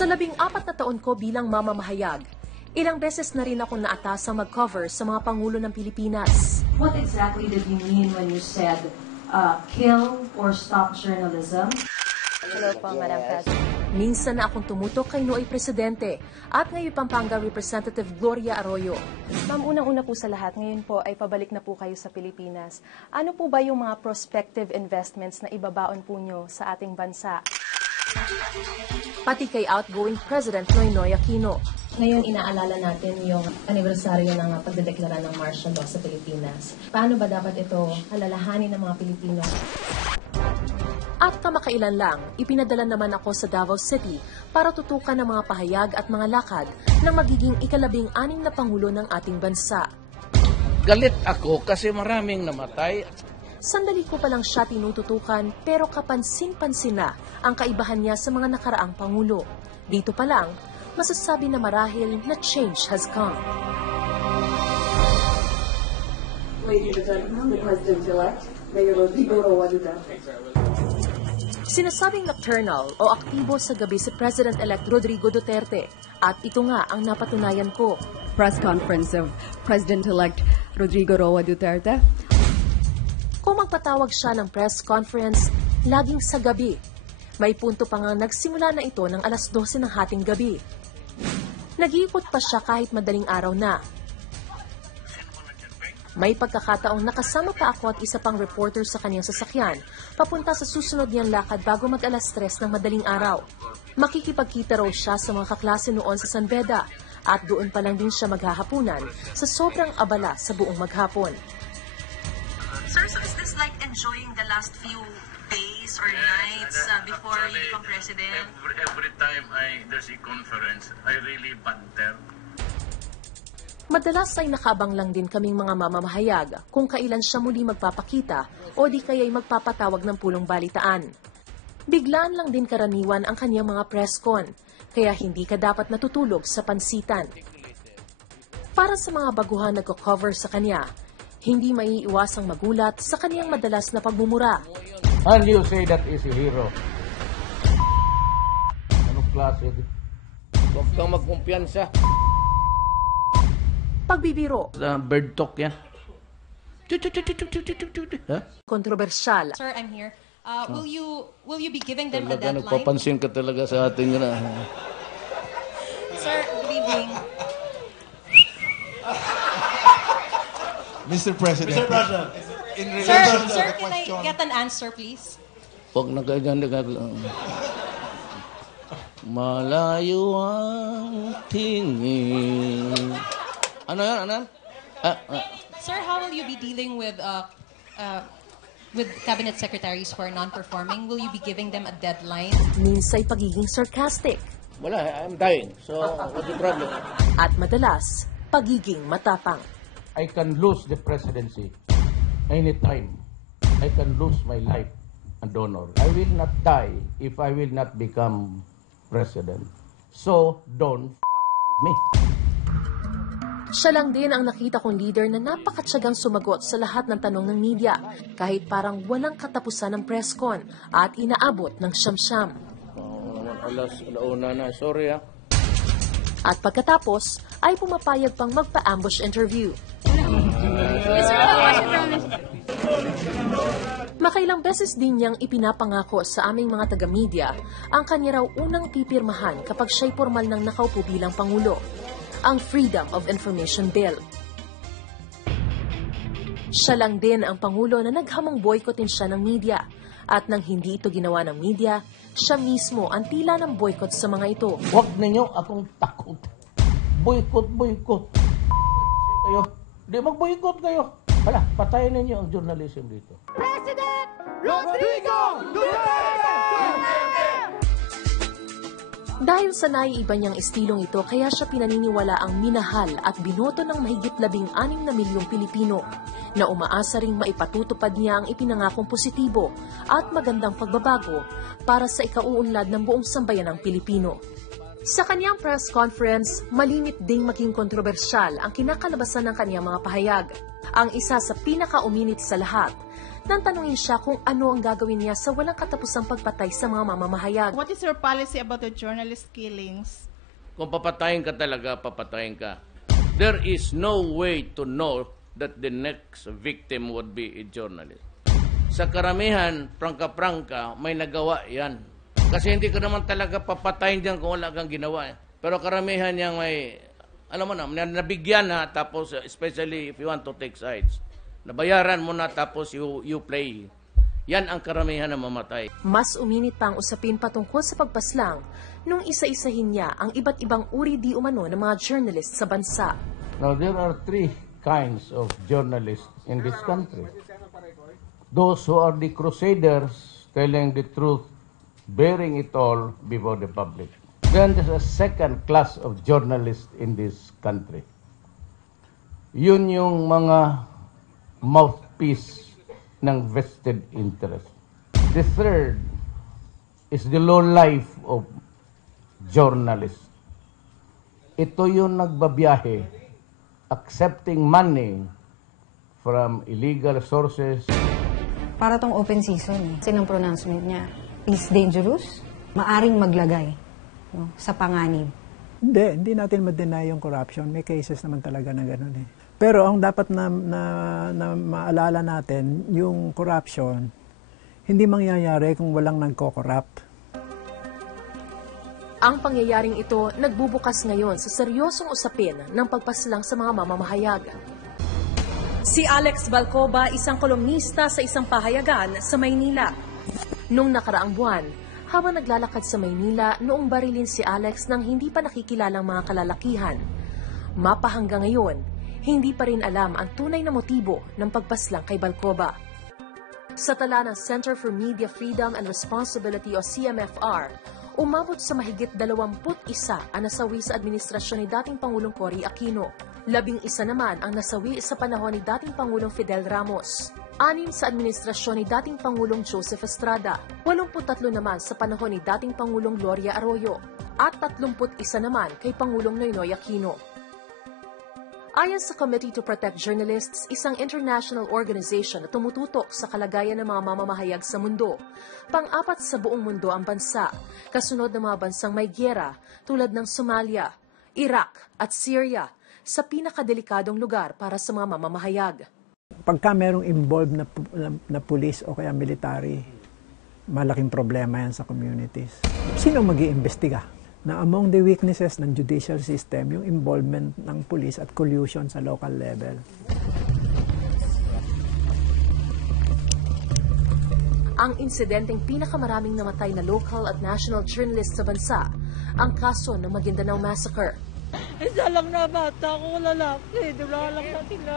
Sa 14 na taon ko bilang mamamahayag, ilang beses na rin akong naatasang mag-cover sa mga pangulo ng Pilipinas. What exactly did you mean when you said kill or stop journalism? Hello po, Madam President. Minsan na akong tumutok kay Noy Presidente at ngayon Pampanga Representative Gloria Arroyo. Ma'am, unang-una po sa lahat, ngayon po ay pabalik na po kayo sa Pilipinas. Ano po ba yung mga prospective investments na ibabaon po nyo sa ating bansa? Pati kay outgoing President Noynoy Aquino. Ngayon, inaalala natin yung anibersaryo ng pagdedeklara ng martial law sa Pilipinas. Paano ba dapat ito alalahanin ng mga Pilipino? At kamakailan lang, ipinadala naman ako sa Davao City para tutukan ng mga pahayag at mga lakad ng magiging ika-16 na Pangulo ng ating bansa. Galit ako kasi maraming namatay. Sandali ko palang siya tinututukan pero kapansin-pansin na ang kaibahan niya sa mga nakaraang Pangulo. Dito pa lang, masasabi na marahil na change has come. Ladies and gentlemen, the President-elect, Mayor Rodrigo Roa Duterte. Sinasabing nocturnal o aktibo sa gabi si President-elect Rodrigo Duterte at ito nga ang napatunayan ko. Press conference of President-elect Rodrigo Roa Duterte. Kung magpatawag siya ng press conference, laging sa gabi. May punto pa nga nagsimula na ito ng alas 12 ng hating gabi. Nag-iikot pa siya kahit madaling araw na. May pagkakataong nakasama pa ako at isa pang reporter sa kanyang sasakyan, papunta sa susunod niyang lakad bago mag-alas 3 ng madaling araw. Makikipagkita raw siya sa mga kaklase noon sa San Beda at doon pa lang din siya maghahapunan sa sobrang abala sa buong maghapon. Sir, so is this like enjoying the last few days or nights before you become president? Every time there's a conference, I really banter. Madalas ay nakaabang lang din kaming mga mamamahayag kung kailan siya muli magpapakita o di kaya'y magpapatawag ng pulong balitaan. Biglaan lang din karaniwan ang kanyang mga press con, kaya hindi ka dapat natutulog sa pansitan. Para sa mga baguhan nagko-cover sa kanya, hindi maiiwasang magulat sa kanyang madalas na pagmumura. And you say that is a hero. Anong klase? Huwag kang magkumpiyansa. Pagbibiro. Bird talk yan. Huh? Kontrobersyal. Sir, I'm here. Will you be giving them Talaga, a deadline? nagpapansin ka talaga sa ating Sir, good evening. Mr. President. Mr. President. Sir, can I get an answer, please? Huwag na ganyan. Malayo ang tingin. Ano yan? Ano yan? Sir, how will you be dealing with cabinet secretaries who are non-performing? Will you be giving them a deadline? Minsay pagiging sarcastic. Wala, I'm dying. So, what's the problem? At madalas, pagiging matapang. I can lose the presidency anytime. I can lose my life and honor. I will not die if I will not become president. So, don't me. Siya lang din ang nakita kong leader na napakatsagang sumagot sa lahat ng tanong ng media, kahit parang walang katapusan ng press con at inaabot ng siyam-siyam. Alauna na, sorry ah. At pagkatapos, ay pumapayag pang magpa-ambush interview. Makailang beses din niyang ipinapangako sa aming mga taga-media ang kanya raw unang pipirmahan kapag siya'y formal nang nakaupo bilang Pangulo, ang Freedom of Information Bill. Siya lang din ang Pangulo na naghamong boycottin siya ng media at nang hindi ito ginawa ng media, siya mismo ang tila ng boycott sa mga ito. Huwag ninyo akong takot. Boycott. Kayo. Di mag-boycott kayo. Hala, patayin ninyo ang journalism dito. President Rodrigo Duterte! Dahil sa naiiba niyang estilong ito, kaya siya pinaniniwala ang minahal at binoto ng mahigit 16 na milyong Pilipino na umaasa ring maipatutupad niya ang ipinangakong positibo at magandang pagbabago para sa ikauunlad ng buong sambayanang Pilipino. Sa kanyang press conference, malimit ding maging kontrobersyal ang kinakalabasan ng kanyang mga pahayag. Ang isa sa pinakauminit sa lahat, nang tanungin siya kung ano ang gagawin niya sa walang katapusang pagpatay sa mga mamamahayag. What is your policy about the journalist killings? Kung papatayin ka talaga, papatayin ka. There is no way to know that the next victim would be a journalist. Sa karamihan, prangka-prangka, may nagawa yan. Kasi hindi ka naman talaga papatayin dyan kung wala kang ginawa. Pero karamihan yang may, alam mo na, nabigyan na, tapos especially if you want to take sides. Nabayaran mo na, tapos you play. Yan ang karamihan na mamatay. Mas uminit pa ang usapin patungkol sa pagpaslang nung isa-isahin niya ang iba't ibang uri di umano ng mga journalists sa bansa. Now, there are three kinds of journalists in this country. Those who are the crusaders, telling the truth, bearing it all before the public. Then there's a second class of journalists in this country. Yun yung mga mouthpiece ng vested interest. The third is the low life of journalists. Ito yung nagbabiyahe, accepting money from illegal sources. Para tong open season, sinong pronouncement niya? Is dangerous? Maaring maglagay sa panganib. Hindi natin ma-deny yung corruption. May cases naman talaga na gano'n eh. Pero ang dapat na maalala natin, yung corruption, hindi mangyayari kung walang nagko-corrupt. Ang pangyayaring ito nagbubukas ngayon sa seryosong usapin ng pagpaslang sa mga mamamahayag. Si Alex Balcoba, isang kolumnista sa isang pahayagan sa Maynila. Nung nakaraang buwan, habang naglalakad sa Maynila, noong barilin si Alex nang hindi pa nakikilalang mga kalalakihan. Mapahanggang ngayon, hindi pa rin alam ang tunay na motibo ng pagpaslang kay Balcoba. Sa tala ng Center for Media Freedom and Responsibility o CMFR, umabot sa mahigit 21 ang nasawi sa administrasyon ni dating Pangulong Cory Aquino. 11 naman ang nasawi sa panahon ni dating Pangulong Fidel Ramos. 6 sa administrasyon ni dating Pangulong Joseph Estrada. 83 naman sa panahon ni dating Pangulong Gloria Arroyo. At 31 naman kay Pangulong Noynoy Aquino. Ayon sa Committee to Protect Journalists, isang international organization na tumututok sa kalagayan ng mga mamamahayag sa mundo. Pang-apat sa buong mundo ang bansa, kasunod ng mga bansang may giyera tulad ng Somalia, Iraq at Syria, sa pinakadelikadong lugar para sa mga mamamahayag. Pagka merong involved na pulis o kaya military, malaking problema yan sa communities. Sino mag-iimbestiga? Na among the weaknesses ng judicial system, yung involvement ng police at collusion sa local level. Ang insidenteng pinakamaraming namatay na local at national journalists sa bansa, ang kaso ng Maguindanao Massacre. Isa lang na bata ko, lalaki. Wala lang natin na...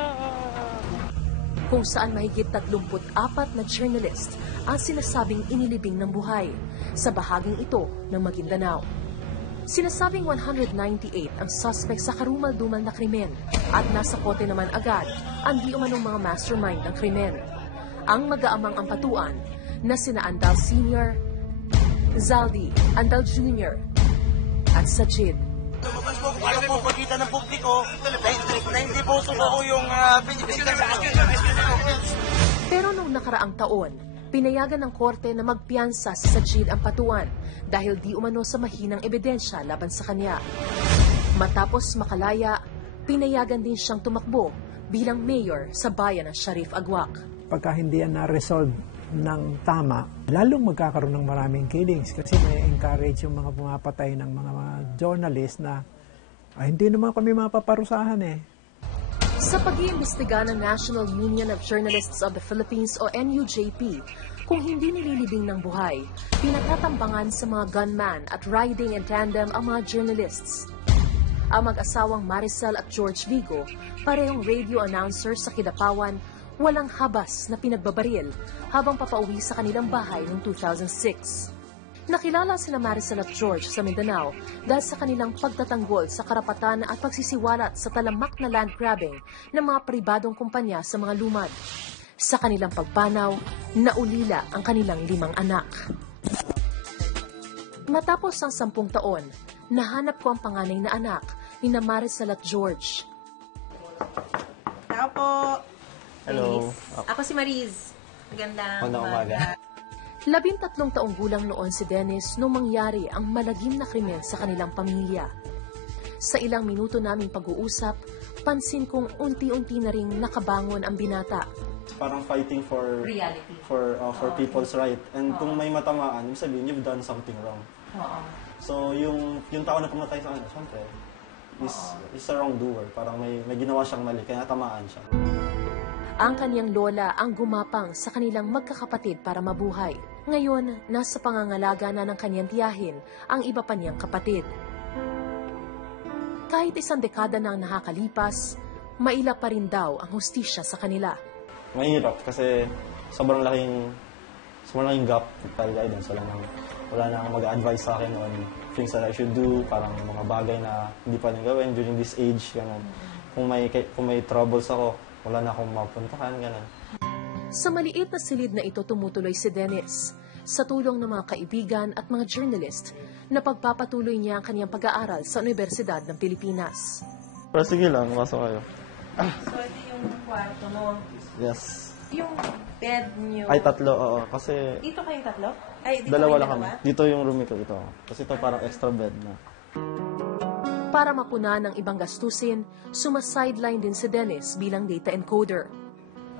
Kung saan mahigit 34 na journalist ang sinasabing inilibing ng buhay sa bahaging ito ng Maguindanao. Sinasabing 198 ang suspect sa karumal-dumal na krimen at nasa kote naman agad ang di umanong mga mastermind ng krimen. Ang mag-aamang ampatuan na sina Andal Sr., Zaldi, Andal Jr. at Sajid. Ano po pagkita ng publiko na hindi po suko yung pinipinta sa akin. Pero noong nakaraang taon, pinayagan ng korte na magpiyansa si Sajid ang patuan dahil di umano sa mahinang ebidensya laban sa kanya. Matapos makalaya, pinayagan din siyang tumakbo bilang mayor sa bayan ng Sharif Agwak. Pagka hindi yan na-resolve ng tama, lalong magkakaroon ng maraming killings kasi may encourage yung mga pumapatay ng mga journalist na hindi naman kami mapaparusahan eh. Sa pag-iimbestiga ng National Union of Journalists of the Philippines o NUJP, kung hindi nililibing ng buhay, pinatatambangan sa mga gunman at riding in tandem ang mga journalists. Ang mag-asawang Maricel at George Vigo, parehong radio announcer sa Kidapawan, walang habas na pinagbabaril habang papauwi sa kanilang bahay noong 2006. Nakilala sina Maricel at George sa Mindanao dahil sa kanilang pagtatanggol sa karapatan at pagsisiwalat sa talamak na land grabbing ng mga pribadong kumpanya sa mga lumad. Sa kanilang pagpanaw, naulila ang kanilang 5 anak. Matapos ang 10 taon, nahanap ko ang panganay na anak ni Maricel at George. Tao po. Hello. Ako si Mariz. Magandang umaga. 13 taong gulang noon si Dennis nung mangyari ang malagim na krimen sa kanilang pamilya. Sa ilang minuto naming pag-uusap, pansin kong unti-unti na ring nakabangon ang binata. Parang fighting for reality. For people's right. And kung may matamaan, ibig sabihin you've done something wrong. So yung tao na pumatay sa kanya, syempre, is a wrongdoer. Parang may ginawa siyang mali, kaya natamaan siya. Ang kanyang lola ang gumapang sa kanilang magkakapatid para mabuhay. Ngayon, nasa pangangalaga na ng kanyang tiyahin ang iba pa niyang kapatid. Kahit 1 dekada na ang nakakalipas, maila pa rin daw ang hustisya sa kanila. Mahirap kasi sobrang laking gap with guidance. Wala nang mag-advise sa akin on things that I should do, parang mga bagay na hindi pa rin gawin during this age. Ganun. Kung may troubles ako, wala na akong mapuntahan. Ganun. Sa maliit na silid na ito tumutuloy si Dennis. Sa tulong ng mga kaibigan at mga journalist, na pagpapatuloy niya ang kanyang pag-aaral sa Universidad ng Pilipinas. Pero sige lang, masok kayo. So, ito yung kwarto mo. Yes. Yung bed niyo. Ay, 3, oo. Kasi Dito kayong 3? Ay, dito dalawa kayong lang kami. Dito yung room ito. Kasi ito parang extra bed na. Para mapunan ng ibang gastusin, sumasideline din si Dennis bilang data encoder.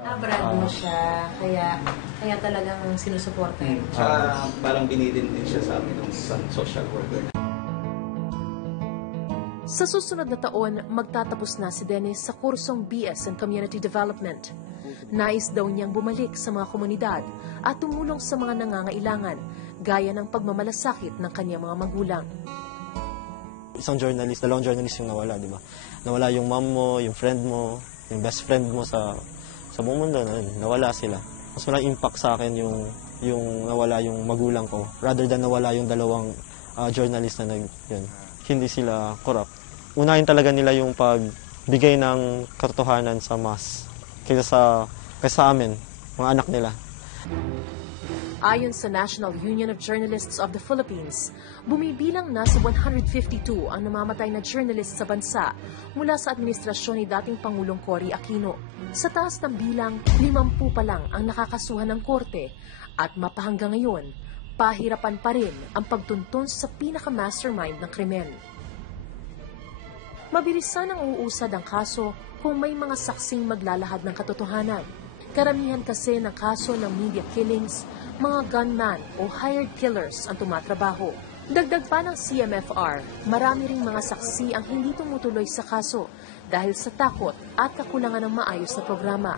Brad mo siya, kaya talagang sinusuporta. Parang binidin din siya sa amin ng isang social worker. Sa susunod na taon, magtatapos na si Dennis sa kursong BS in Community Development. Nais daw niyang bumalik sa mga komunidad at tumulong sa mga nangangailangan, gaya ng pagmamalasakit ng kanyang mga magulang. Isang journalist, 2 journalist yung nawala, di ba? Nawala yung mom mo, yung friend mo, yung best friend mo sa buong mundo, nawala sila. Mas walang impact sa akin yung nawala yung magulang ko, rather than nawala yung 2 journalist na hindi sila corrupt. Unahin talaga nila yung pagbigay ng katotohanan sa mass kaysa sa amin, mga anak nila. Ayon sa National Union of Journalists of the Philippines, bumibilang na sa 152 ang namamatay na journalist sa bansa mula sa administrasyon ni dating Pangulong Cory Aquino. Sa taas ng bilang, 50 pa lang ang nakakasuhan ng korte at mapahanggang ngayon, pahirapan pa rin ang pagtuntun sa pinaka-mastermind ng krimen. Mabilisan ang uusad ang kaso kung may mga saksing maglalahad ng katotohanan. Karamihan kasi ng kaso ng media killings, mga gunman o hired killers ang tumatrabaho. Dagdag pa ng CMFR, marami ring mga saksi ang hindi tumutuloy sa kaso dahil sa takot at kakulangan ng maayos na programa.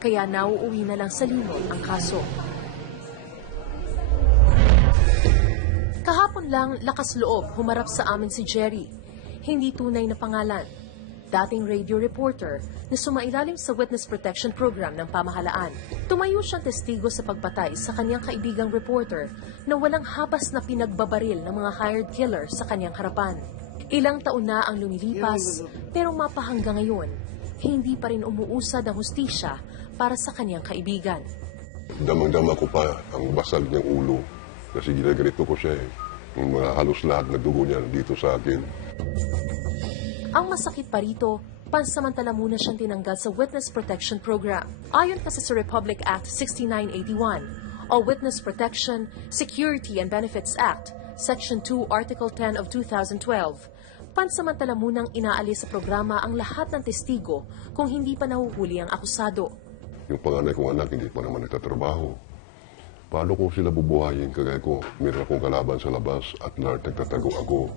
Kaya nauuwi na lang sa limot ang kaso. Kahapon lang, lakas loob humarap sa amin si Jerry. Hindi tunay na pangalan. Dating radio reporter na sumailalim sa Witness Protection Program ng pamahalaan. Tumayo siyang testigo sa pagpatay sa kanyang kaibigang reporter na walang habas na pinagbabaril ng mga hired killer sa kanyang harapan. Ilang taon na ang lumilipas, pero mapahanggang ngayon, hindi pa rin umuusad ang hustisya para sa kanyang kaibigan. Damang-dama ko pa ang basag niyang ulo kasi ginaganito ko siya Yung mga halos lahat na dugo niya dito sa akin. Ang masakit pa rito, pansamantala muna siyang tinanggal sa Witness Protection Program. Ayon kasi sa Republic Act 6981 o Witness Protection, Security and Benefits Act, Section 2, Article 10 of 2012, pansamantala munang inaalis sa programa ang lahat ng testigo kung hindi pa nahuhuli ang akusado. Yung panganay kong anak hindi pa naman nagtatrabaho. Paano ko sila bubuhayin kagaya ko? Meron akong kalaban sa labas at nagtatago ako.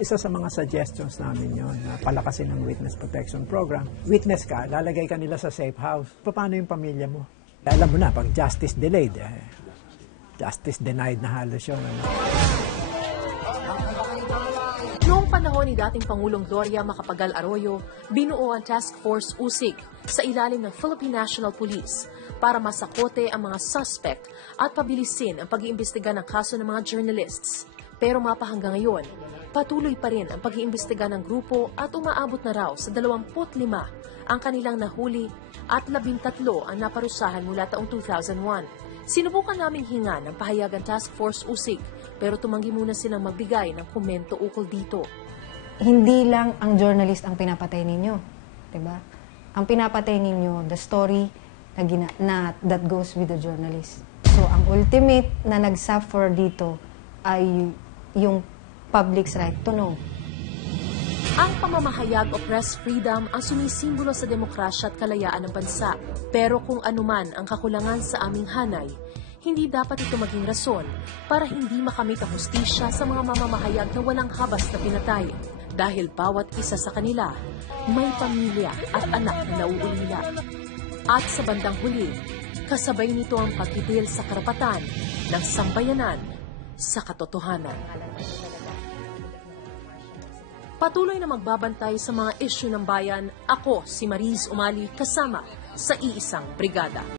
Isa sa mga suggestions namin yon na palakasin ng Witness Protection Program. Witness ka, lalagay ka nila sa safe house. Paano yung pamilya mo? Alam mo na, pag justice delayed, justice denied na halos yun. Noong panahon ni dating Pangulong Gloria Macapagal Arroyo, binuo ang Task Force Usig sa ilalim ng Philippine National Police para masakote ang mga suspect at pabilisin ang pag-iimbestiga ng kaso ng mga journalists. Pero mapahanggang ngayon, patuloy pa rin ang pag-iimbestiga ng grupo at umaabot na raw sa 25 ang kanilang nahuli at 13 ang naparusahan mula taong 2001. Sinubukan naming hinga ng pahayagan Task Force Usig pero tumanggi muna silang magbigay ng komento ukol dito. Hindi lang ang journalist ang pinapatay ninyo, 'di ba? Ang pinapatay ninyo, the story that goes with the journalist. So, ang ultimate na nag-suffer dito ay yung public's right to know. Ang pamamahayag o press freedom ang sumisimbolo sa demokrasya at kalayaan ng bansa. Pero kung anuman ang kakulangan sa aming hanay, hindi dapat ito maging rason para hindi makamit ang hustisya sa mga mamamahayag na walang habas na pinatay. Dahil bawat isa sa kanila may pamilya at anak na nauulila. At sa bandang huli, kasabay nito ang pagkitil sa karapatan ng sambayanan sa katotohanan. Patuloy na magbabantay sa mga isyu ng bayan, ako si Mariz Umali kasama sa iisang brigada.